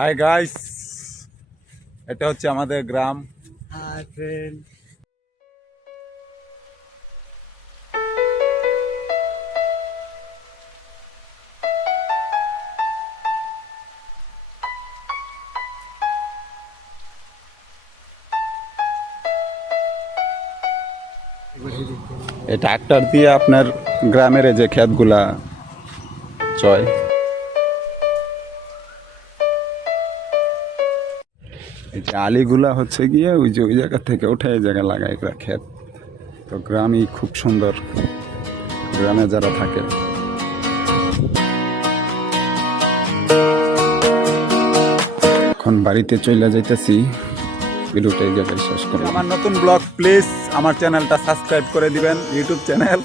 Hi guys, এটা হচ্ছে আমাদের গ্রাম। Hi friend. এই ট্রাক্টর দিয়ে আপনার গ্রামের এই যে ক্ষেতগুলা চয়। এই যে আলিগুলা হচ্ছে গিয়ে ওই জায়গা থেকে উঠে এই জায়গায় লাগায় এগুলা ক্ষেত। তো গ্রামই খুব সুন্দর, গ্রামে যারা থাকে। এখন বাড়িতে চলে যাইতেছি, ভিডিওটা এই জায়গায় শেষ করব। আমার নতুন ব্লগ, প্লিজ আমার চ্যানেলটা সাবস্ক্রাইব করে দিবেন, ইউটিউব চ্যানেল।